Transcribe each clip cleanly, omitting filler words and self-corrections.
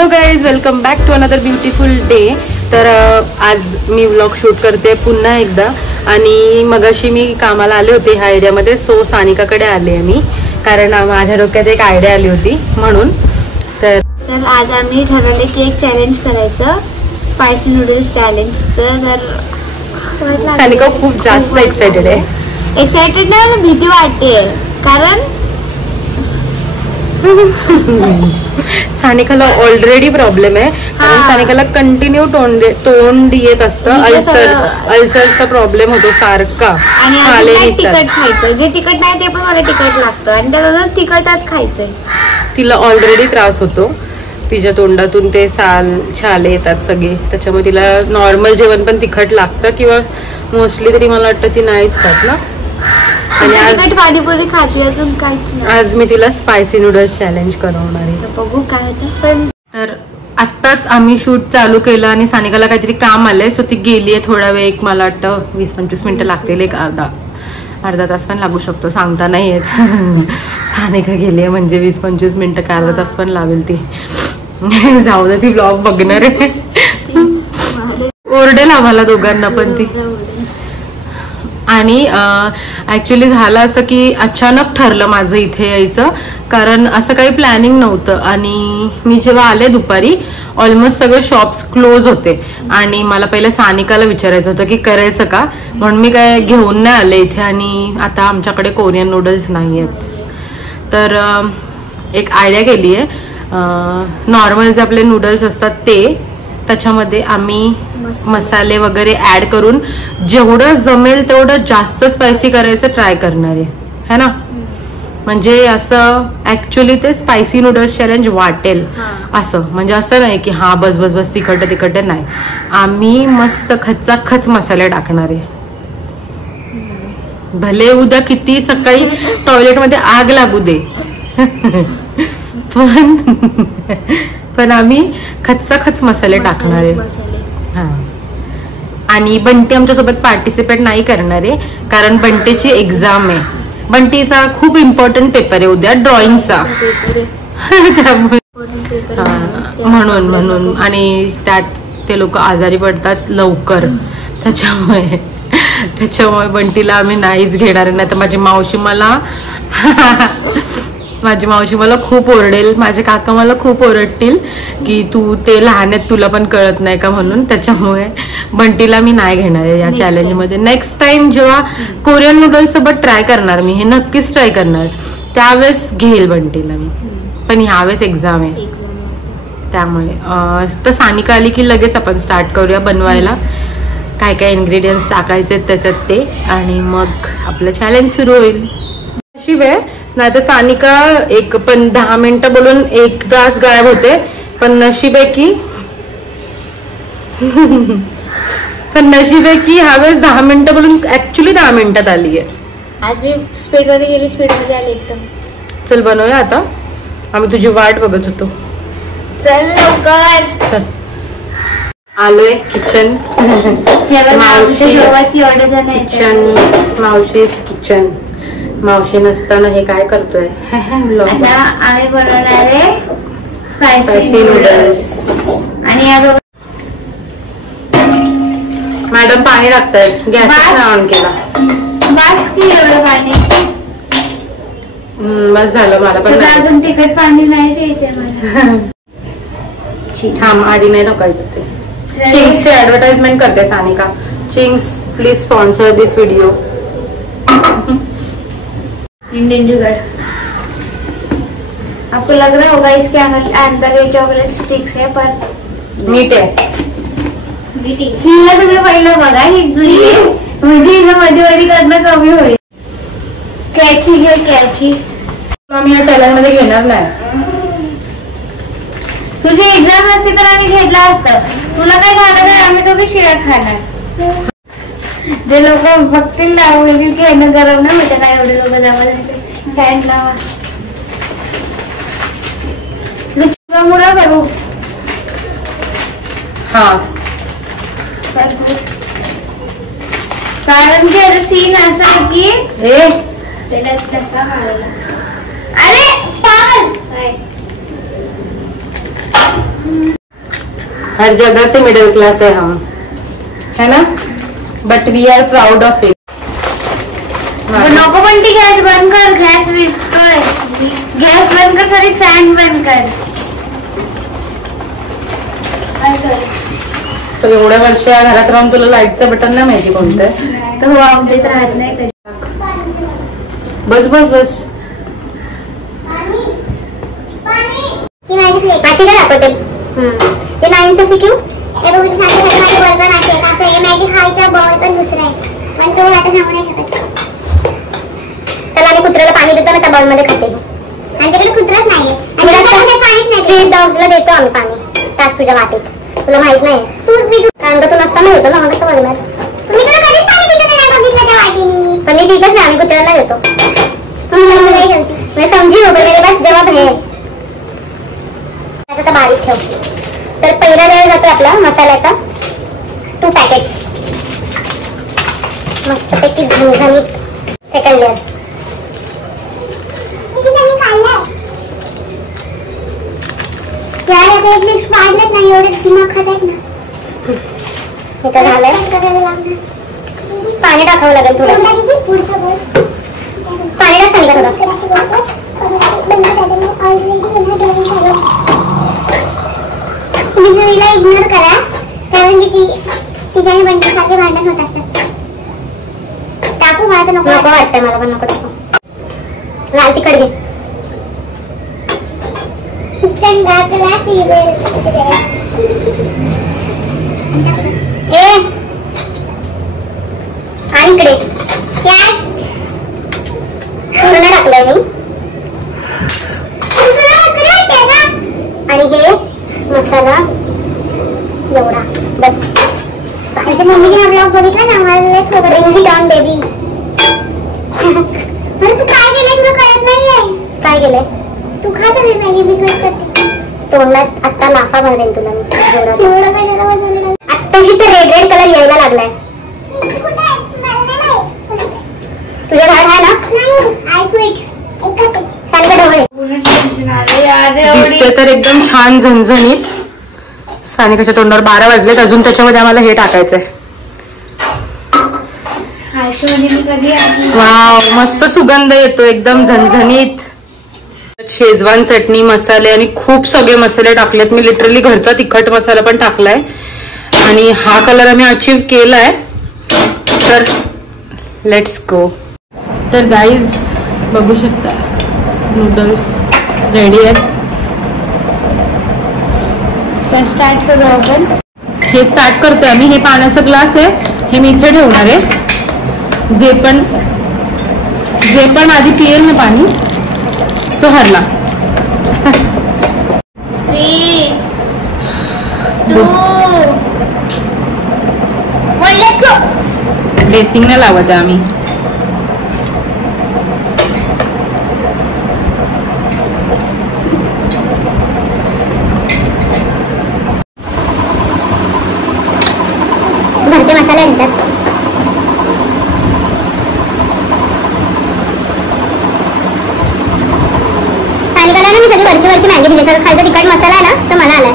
Hello guys, welcome back to another beautiful day. तर आज मी vlog shoot करते पुन्हा एकदा. आणि मगाशी मी कामाला आले होते ह्या एरियामध्ये. सो सानिकाकडे आले मी, कारण माझ्या डोक्यात एक आयडिया आली होती म्हणून. तर आज आम्ही ठरवले की एक चॅलेंज करायचं, स्पायसी नूडल्स चॅलेंज. तर सानिका खूप जास्त एक्सायटेड आहे. एक्सायटेड नाही, भीती वाटते, कारण सानिकाला ऑलरेडी प्रॉब्लेम आहे. कारण सानिकाला कंटिन्यू तोंड येत असतं. अल्सरचा प्रॉब्लेम होतो सारखा. आणि तिखट खायचं, जे तिखट नाही ते पण मला तिखट लागतं, आणि त्याला तिखटच खायचंय. तिला ऑलरेडी त्रास होतो, तिच्या तोंडातून ते छाले येतात सगळे. त्याच्यामुळे तिला नॉर्मल जेवण पण तिखट लागतं, किंवा मोस्टली तरी मला वाटतं ती नाहीच खात ना. आणि आज पाणीपुरी खाते, अजून काहीच नाही. आज मी तिला स्पायसी नूडल्स चॅलेंज करवणार आहे. बघू काय होतं. तर आत्ताच आम्ही शूट चालू केलं आणि सानिकाला काहीतरी काम आलंय, सो ती गेली आहे. थोडा वेळ, एक मला वाटतं 20-25 मिनिटं लागतील, एक अर्धा तास पण लागू शकतो, सांगता नाही येत. सानिका गेली आहे म्हणजे 20-25 मिनिटं का अर्धा तास पण लावेल ती. जाऊ दे, ती ब्लॉग बघणार आहे. ओरडेल आम्हाला दोघांना पण ती. आणि ॲक्च्युली झालं असं की अचानक ठरलं माझं इथे यायचं, कारण असं काही प्लॅनिंग नव्हतं. आणि मी जेव्हा आले दुपारी, ऑलमोस्ट सगळे शॉप्स क्लोज होते. आणि मला पहिलं सानिकाला विचारायचं होतं की करायचं का, म्हणून मी काय घेऊन नाही आले इथे. आणि आता आमच्याकडे कोरियन नूडल्स नाही आहेत, तर एक आयडिया केली आहे. नॉर्मल जे आपले नूडल्स असतात ते, त्याच्यामध्ये आम्ही मसाले वगैरे ऍड करून जेवढं जमेल तेवढं जास्त स्पायसी करायचं ट्राय करणार आहे ना. म्हणजे असं ऍक्च्युली ते स्पायसी नूडल्स चॅलेंज वाटेल असं. म्हणजे असं नाही की हा बस बस बस तिखट नाही. आम्ही मस्त खचाखच मसाले टाकणार आहे. भले उद्या किती सकाळी टॉयलेटमध्ये आग लागू दे, पण आम्ही खच मसाले टाकणार आहे. हा. आणि बंटी आमच्यासोबत पार्टिसिपेट नाही करणार आहे, कारण बंटीची एक्झाम आहे. बंटीचा खूप इम्पॉर्टंट पेपर आहे उद्या, ड्रॉइंगचा. म्हणून आणि त्यात ते लोक आजारी पडतात लवकर, त्याच्यामुळे बंटीला आम्ही नाहीच घेणार आहे. नाही तर माझी मावशी मला खूप ओरडेल, माझे काका मला खूप ओरडतील की तू ते लहान आहेत, तुला पण कळत नाही का म्हणून. त्याच्यामुळे बंटीला मी नाही घेणार आहे या चॅलेंजमध्ये. नेक्स्ट टाइम जेव्हा कोरियन नूडल्स सोबत ट्राय करणार मी, हे नक्कीच ट्राय करणार, त्यावेळेस घेईल बंटीला मी. पण ह्यावेळेस एक्झाम आहे, त्यामुळे. तर सानिका आली की लगेच आपण स्टार्ट करूया बनवायला. काय काय इन्ग्रेडियंट्स टाकायचे त्याच्यात ते, आणि मग आपलं चॅलेंज सुरू होईल. अशी वेळ नाही तर सानिका एक पण 10 मिनिटं बोलून 1 तास गायब होते. पण नशीब आहे की ह्यावेळेस 10 मिनिटं बोलून ऍक्च्युली 10 मिनिटात आली आहे. आज मी स्पीडमध्ये गेली, स्पीडमध्ये आले एकदम. चल बनवूया आता, आम्ही तुझी वाट बघत होतो. चल लवकर, चल. आलोय किचन. मावशीच किचन. मावशी नसताना हे काय करतोय. आता आम्ही बनवणार आहे स्पायसी नूडल्स. आणि मॅडम पाणी टाकतायत, गॅस ऑन केला. बस की एवढं पाणी, बस झालं. मला पण अजून तिखट पाणी नाही प्यायचंय मला. थांब, आधी नाही टाकायचं ते. चिंग्सची ऍडव्हर्टाइजमेंट करते Sanika. Ching's please sponsor this video. Indian जुगाड़. आपको लग रहा होगा इसके अंदर ये चॉकलेट स्टिक्स है, पर मीठ आहे. सिल्ला तुम्ही पहिलं बघा, ही जुई आहे म्हणजे इथं मध्ये करणं कमी होईल. कॅची घे, कॅची. मी या चॅलेंज मध्ये घेणार नाही. तुझी एक्झाम नसती तर आम्ही घेतला असतं. तुला काय खाणार तर आम्ही दोघे शिळा खाणार. जे लोक बघतील ना, बोलतील की ह्यानं गरम नाही होतं काय, एवढे लोक जावं फॅन लावा. मुळा करू. हा, कारण की आता सीन असा आहे की त्याला धक्का मारायला. अरे पागल. हर जगह से मिडिल क्लास है हम, है ना, but we are proud of it. नको पण ती गॅस बंद कर, गॅस विझतोय. गॅस बंद कर, सॉरी फॅन बंद कर. सो एवढ्या वर्ष या घरात राहून तुला लाईटचं बटन नाही माहिती कोणतं आहे? तर हो आमच्या इथं राहत नाही कधी. बस बस बस. ती माझी प्लेट अशी काय दाखवते. ते 9 क्यू हे बघू सांगितलं माझे बर्गर आहे का असं. हे मॅगी खायचा बॉल पण दुसरा आहे, पण तो आता सांगू नाही शकत. त्याला आम्ही कुत्र्याला पाणी देतो ना, त्या बॉल मध्ये खाते. आमच्याकडे कुत्राच नाहीये आणि पाणीच नाही. स्ट्रीट डॉग्सला देतो आम्ही पाणी तास तुझ्या वाटेत. तुला माहित नाही कारण तू नसताना होतो ना, मग कसं बघणार. मी तुला कधीच पाणी पितो नाही बघितलं त्या वाटीनी. पण मी पितच नाही, आम्ही कुत्र्याला देतो. मैं समझी हो, मेरे पास जवाब है. त्याचा बारीक ठेव. तर पहिला लेअर जातो आपला मसाल्याचा 2 पॅकेट्स मस्तपैकी झणझणीत. सेकंड लेअर यार आता नेटफ्लिक्स वाढलंच नाही, एवढे दिमाग खात आहेत ना. हे तर झालंय. पाणी टाकावं लागेल थोडं. पाणी टाक सांगितलं थोडं. तुम्ही तिला इग्नोर करा, कारण की तिच्याने बंडीसारखे भांडण होत असतात. टाकू मला तर नको वाटतंय. मला पण नको टाकू. लाल तिखट घे. आणि इकडे पूर्ण टाकलंय मी. आणि हे मसाला एवढा बस. मम्मीने ब्लॉग बघितला ना, मला ब्रिंग इट ऑन बेबी. तू काय केलंय तुला कळत नाहीये. काय केलंय तू? खा सगळी मॅगी मी करते. तोंडात आता लाफा मारेन तुला मी. एवढं काय झालं बसवलं आत्ताशी तर रेड कलर यायला लागलाय. तुझ्या बाहेर आहे ना? दिसते तर एकदम छान झणझणीत. सानिकाच्या तोंडावर 12 वाजलेत. अजून त्याच्यामध्ये आम्हाला हे टाकायचंय. वाव, मस्त सुगंध येतो एकदम झणझणीत. शेजवान चटणी, मसाले आणि खूप सगळे मसाले टाकलेत मी. लिटरली घरचा तिखट मसाला पण टाकलाय. आणि हा कलर आम्ही अचीव केलाय. तर लेट्स गो. तर गाईज बघू शकता नूडल्स रेडी आहेत. स्टार्ट करू आपण. हे स्टार्ट करतोय आम्ही. हे पाण्याचा ग्लास आहे, हे मी इथे ठेवणार आहे. जे पण आधी पिएल ना पाणी तो हरला. 3, 2, 1 लेट्स गो. ड्रेसिंग नाही लावत आहे आम्ही. घरचे मसाले आणतात. सानिकाला ना मी सगळी वरची मॅगी दिली. सगळं खालचा तिखट मसाला आहे ना, तो मला आलाय.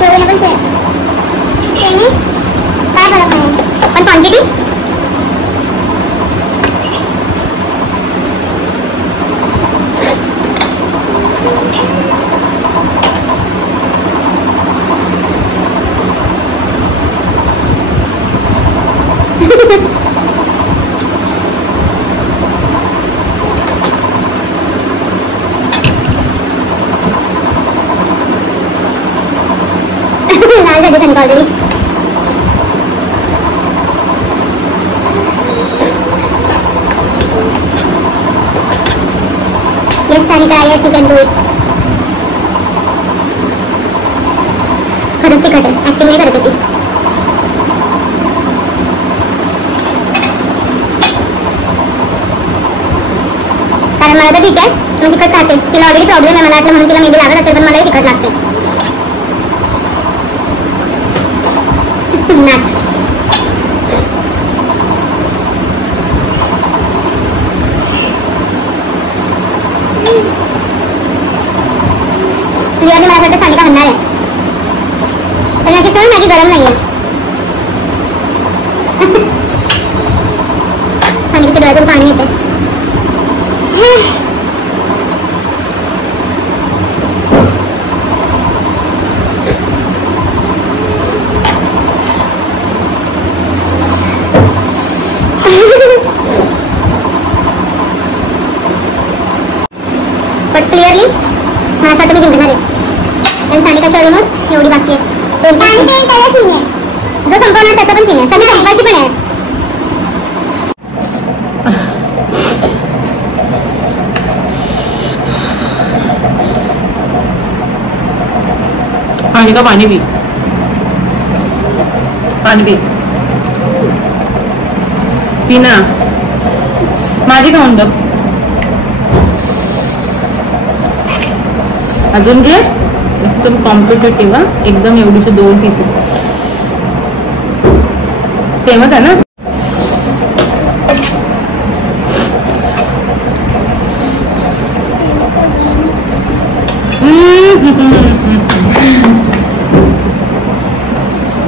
पण काय फरक नाही, पण क्वांटिटी लाल झाली Sanika already. Yes, Sanika, yes, you can do it. खरंच तिखट आहे. ऍक्टिंग नाही करत ती. कारण मला तर ठीक आहे, मी तिखट खाते. तिला ऑलरेडी प्रॉब्लेम आहे. मला वाटलं म्हणून तिला मेबी लागत असेल, पण मलाही तिखट लागते. क्लिअरली मला वाटतं सानिका हरणार आहे. पण माझी सवय माझी गरम नाहीये. सानिकाच्या डोळ्यातून पाणी येते. पण क्लिअरली माझ्यासाठी मी जिंकणार आहे. आणि सानिकाची ऑलमोस्ट एवढी बाकी आहे. जो संपवणार त्याचा पण सीन आहे. सगळी संपायची पण आहे. सानिका पाणी पी, पाणी पी, पी ना. माझी खाऊन बघ. अजून घे. एकदम कॉम्पिटेटिव्ह. एकदम एवढीचे 2 पीसेस सेमच आहे ना.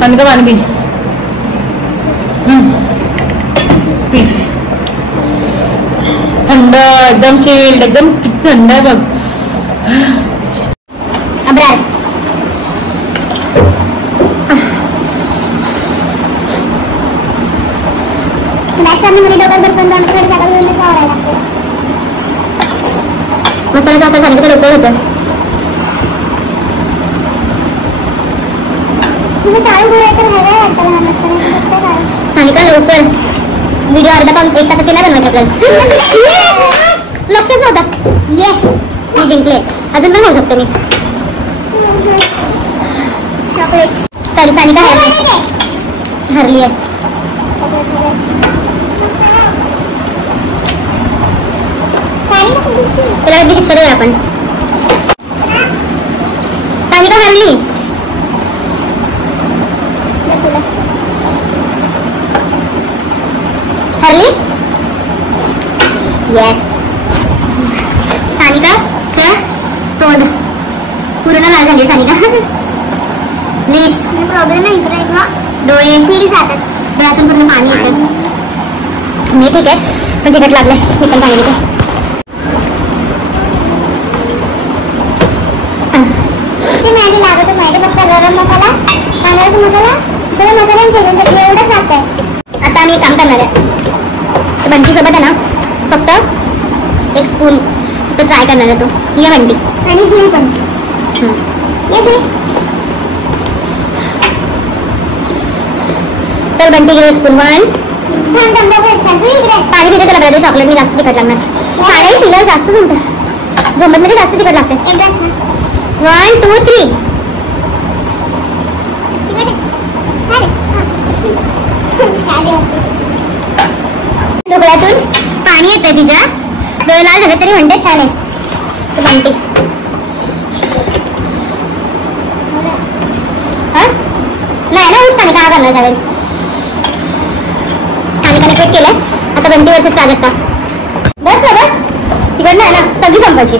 सानिका पाणी पी. पी. थंड एकदम चिल्ड, एकदम थंड आहे बघ. अब्रार राजकारणामध्ये डोक्यात भरपूर जाऊन थोडी जागा घेऊन आवरायला लागते. मसाल्याचा असं सानिकाच्या डोक्यावर होतं. टाळू घोरायचं राहायला वाटतं लहान असताना. सानिका लवकर व्हिडिओ अर्धा पाऊन 1 तासाची नाही बनवायची आपल्याला. लक्षच नव्हतं. येस मी जिंकले. अजून पण होऊ शकते मी. सॉरी सानिका हरली आहे. तुला कधी शिक्षा देऊ आपण. सानिका हरली. हरली. येस सानिका तोंड पूर्ण लाल झाली सानिका. नेक्स्ट प्रॉब्लेम नाही. डोळे पिरी जातात. डोळ्यातून पूर्ण पाणी येतं. मी ठीक आहे पण तिखट लागलंय. मी पण पाणी देते. मॅगी लागतच नाही. फक्त गरम मसाला, तांदळाचा मसाला, सगळं मसाला चिरून चटणी एवढंच लागतंय. आता आम्ही एक काम करणार आहे. बंटी सोबत आहे ना फक्त 1 स्पून तो ट्राय करणार आहे. तो ये बंटी आणि घे पण. ये घे. चल बंटी घे 1 स्पून. 1 पाणी पिते त्याला बरं. चॉकलेट मी जास्त तिखट लागणार. पाणी पिल्यावर जास्त जमतं. झोंबतमध्ये जास्त तिखट लागते. 1 2 3 डोळ्यातून पाणी येते तिच्या. डोळे लाल झाले तरी म्हणते छान आहे. बंटी नाही ना उठ. सानिका हा करणार त्यावेळी. सानिकाने क्विट केलंय. आता बंटी वर्सेस प्राजक्ता. बस ना बस. तिकड नाही ना सगळी संपायची.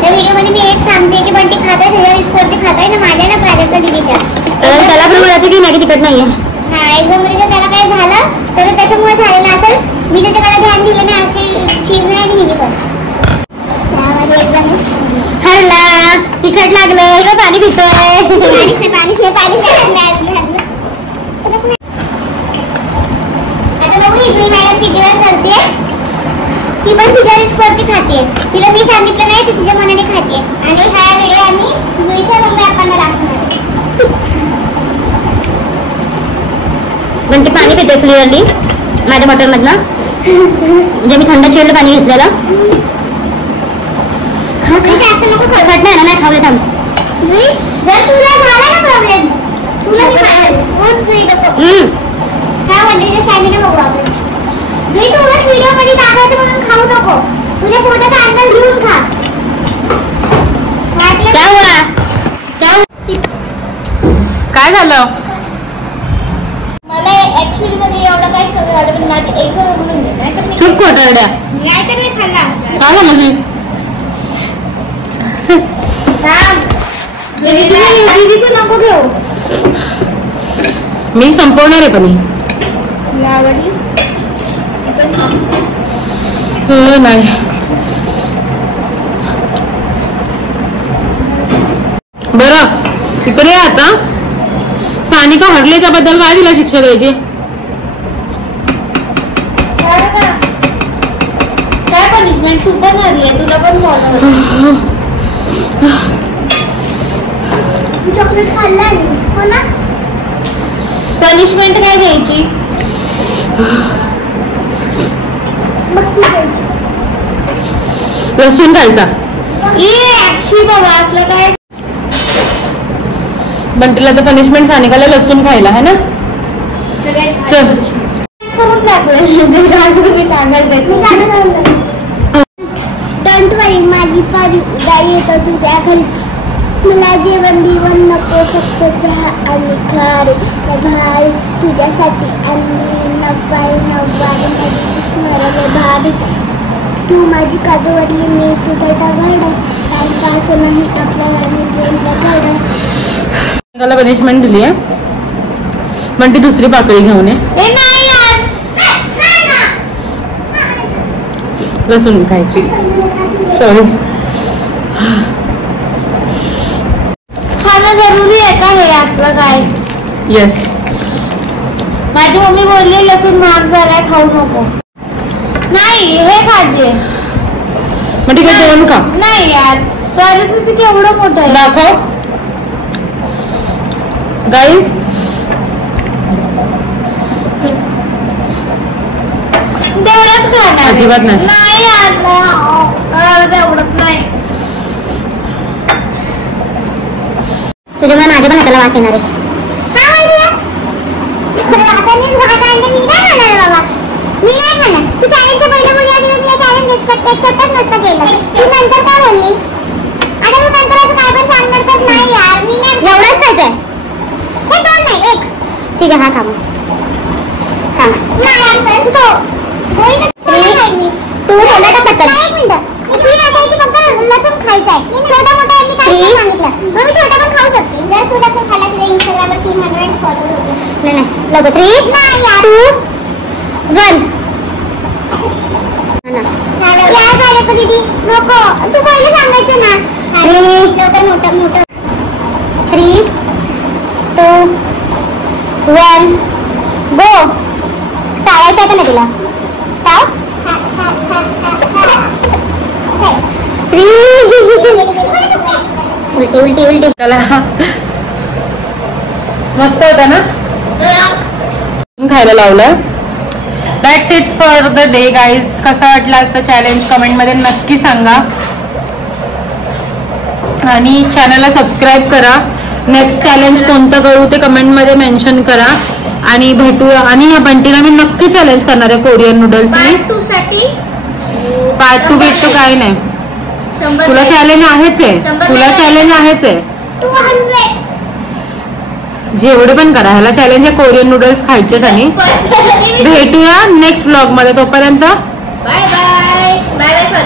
त्या व्हिडिओमध्ये मी एक सांगते की बंटी खात आहे. त्याच्या रिस्कवरती खात आहे ना माझ्या ना प्राजक्ता दिदीच्या. त्याला पण मला की मॅगी तिखट नाहीये. हा एक्झाम मध्ये जर त्याला काय झालं तर त्याच्यामुळे झालेलं असेल. मी त्याच्याकडे ध्यान दिलं नाही. अशी चीज नाही आणि हिने पण हरला. तिखट लागलं. पाणी पितोय. पाणीच नाही. आता बघू इथली मॅडम किती वेळ करते. ती पण तिच्या रिस्कवरती खाते. तिला मी सांगितलं नाही ती तिच्या मनाने खाते. आणि हा व्हिडिओ आम्ही जुईच्या मम्मी आपण दाखवणार. पण ते पाणी पिते क्लिअरली माझ्या बॉटलमधनं. म्हणजे मी थंड चिल्ड पाणी घेतलेलं. जास्त नको खरखट नाही ना. नाही खाऊ दे थांब. जर तुला झाला ना प्रॉब्लेम तुला मी पाहिजे. काय म्हणते स्टॅमिना बघू आपण. जुई तू उगाच व्हिडिओ मध्ये दाखवायचं म्हणून खाऊ नको. तुझ्या पोटाचा अंदाज घेऊन खा. काय झालं. मला ऍक्च्युअली मध्ये एवढं काही झालं पण माझी एक जण म्हणून दे, नाही तर मी चुप खोटारड्या. नाही तर मी खाल्ला असता. काय झालं हे? दीदीचं नको घेऊ. मी संपवणार आहे पण ही. आवडली नाही. बरं तिकडे आता सानिका हरले त्याबद्दल काय दिला शिक्षा द्यायची? काय पनिशमेंट? तू पण हरली, तुला पण चॉकलेट खाल्ला हो ना. पनिशमेंट काय द्यायची? लसूण खायचा. बाबा असलं काय? बंटीला तर पनिशमेंट सानिकाला लसूण खायला आहे ना. चल करून दाखवेल. तुम्ही सांगाल डोंट वरी, माझी पारी गाडी येतो तुझ्या घरी. मला जेवण बिवण नको, फक्त चहा आणि खारी भारी तुझ्यासाठी. आणि नव्वारी भारी तू माझी काजूवरली, मी तुझा टवाडा. टाइमपास नाही आपल्याला पनिशमेंट दिली आहे. बंटी दुसरी पाकळी घेऊन ये. लसूण खायची. सॉरी. खाणं जरुरी आहे का हे असलं काय? येस. माझी मम्मी बोलली लसूण महाग झालाय, खाऊ नको. नाही हे खाजे. मग ठीक आहे, दोन खा. नाही यार, प्राजक्ता केवढं मोठं आहे. दाखव गाईज. तेवढंच खाणार. अजिबात नाही. नाही यार, तेवढंच नाही. तुझ्या मला माझ्या पण हाताला वास येणार आहे. मी नाही खाणार. तू चॅलेंजच्या पहिल्या मुली असेल तर मी चॅलेंज एक्सेप्टच नसतं केलं. तू नंतर काय बोलली? आता तू नंतर असं काय पण सांगणार तर नाही यार. मी नाही. एवढंच खायचंय हे? दोन नाही, एक. ठीक आहे, हा खा मग. हा तू झाला का पत्ता? एक मिनिट. स्वीट असायची फक्त लसूण खायचंय. छोटा मोठा यांनी काय सांगितलं. मग मी छोटा पण खाऊ शकते जर तू लसूण खाल्ला. तुझ्या इंस्टाग्रामवर 300 फॉलोअर होते. नाही लवकर. 3 नाही यार, 2 1. यार झालं तर दीदी नको. तू पहिले सांगायचं ना. 3 2 1 गो. चावायचं आहे का नाही तुला? चाव. 3 उलटी त्याला मस्त होता ना. खायला लावलं. That's it for the day guys. कसा वाटला आजचा चॅलेंज कमेंटमध्ये नक्की सांगा आणि चॅनलला सबस्क्राईब करा. नेक्स्ट चॅलेंज कोणतं करू ते कमेंटमध्ये मेन्शन करा आणि भेटूया. आणि ह्या बंटीला मी नक्की चॅलेंज करणार आहे कोरियन नूडल्स. पार्ट 2 साठी पार्ट 2 भेटतो काय नाही. तुला चॅलेंज आहेच आहे. तुला चॅलेंज आहेच आहे. 200 जेवढे पण करा. ह्याला चॅलेंज आहे कोरियन नूडल्स खायचेत. आणि भेटूया नेक्स्ट व्लॉग मध्ये. तोपर्यंत बाय बाय. Bye bye.